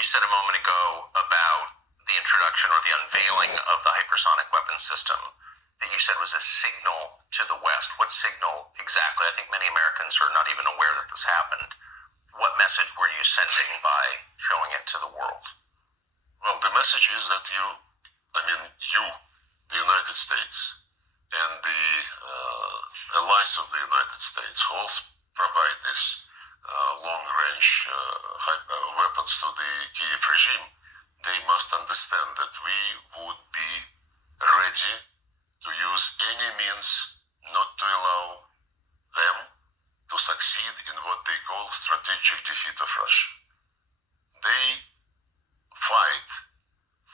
you said a moment ago about the introduction or the unveiling of the hypersonic weapons system that you said was a signal to the West. What signal exactly? I think many Americans are not even aware that this happened. What message were you sending by showing it to the world? Well, the message is that the United States, and the allies of the United States, who also provide this long-range weapons to the Kiev regime, they must understand that we would be ready to use any means not to allow them to succeed in what they call strategic defeat of Russia. They fight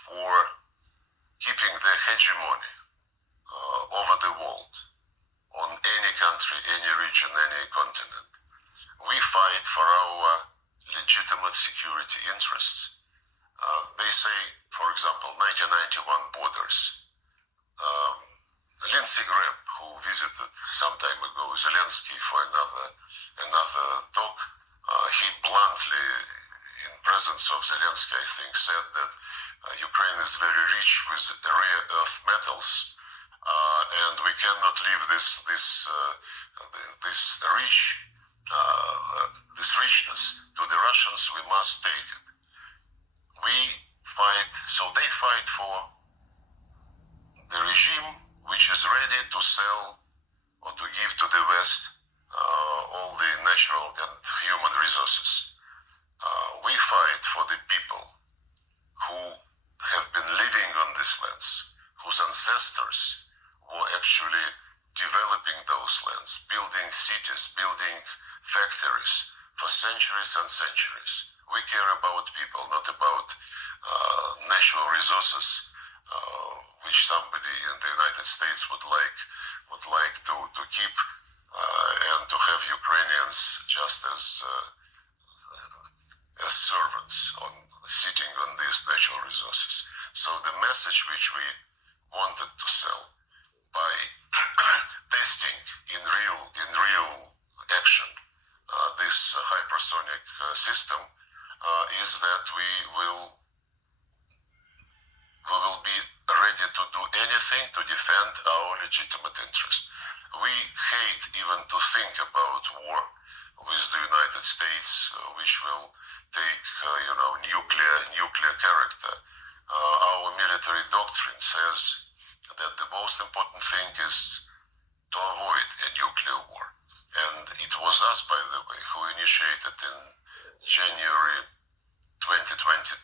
for keeping their hegemony over the world, on any country, any region, any continent. We fight for our legitimate security interests. They say, for example, 1991 borders. Lindsey Graham, who visited some time ago Zelensky for another talk, he bluntly, in presence of Zelensky, I think, said that Ukraine is very rich with rare earth metals, and we cannot leave this richness to the Russians. We must take it. We fight, so they fight for the regime which is ready to sell or to give to the West all the natural and human resources. We fight for the people who have been living on these lands, whose ancestors were actually developing those lands, building cities, building factories for centuries and centuries. We care about people, not about natural resources, which somebody in the United States would like to keep and to have Ukrainians just as servants sitting on these natural resources. So the message which we wanted to sell by testing in real action this hypersonic system is that we will be ready to do anything to defend our legitimate interest. We hate even to think about war with the United States, which will take nuclear character. Our military doctrine says that the most important thing is to avoid a nuclear war. And it was us, by the way, who initiated in January 2022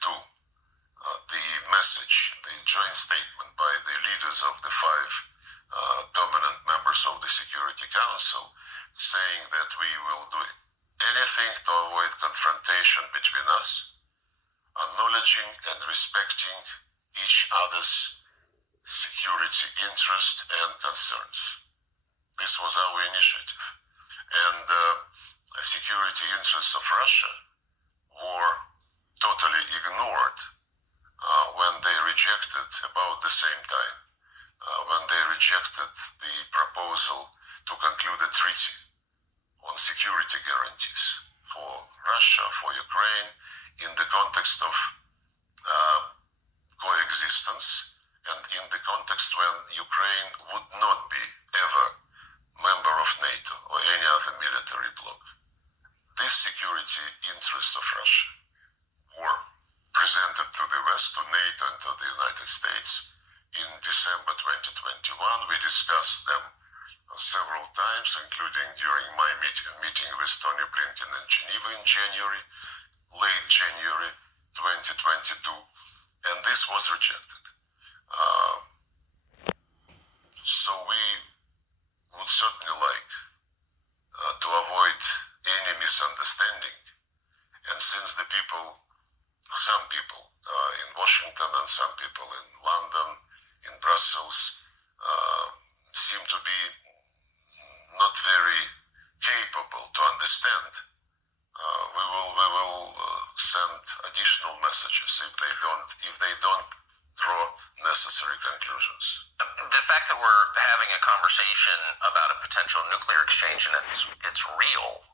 the message, the joint statement by the leaders of the five dominant members of the Security Council, saying that we will do anything to avoid confrontation between us, acknowledging and respecting each other's security interests and concerns. This was our initiative. And the security interests of Russia were totally ignored when they rejected, about the same time, when they rejected the proposal to conclude a treaty on security guarantees for Russia, for Ukraine, in the context of coexistence, and in the context when Ukraine would not be ever member of NATO or any other military bloc. These security interests of Russia were presented to the West, to NATO and to the United States in December 2021. We discussed them several times, including during my meeting with Tony Blinken in Geneva in late January 2022, and this was rejected. So we would certainly like to avoid any misunderstanding, and since some people in Washington and some people in London, in Brussels, seem to be not very capable to understand, we will send additional messages if they don't draw necessary conclusions. The fact that we're having a conversation about a potential nuclear exchange and it's real,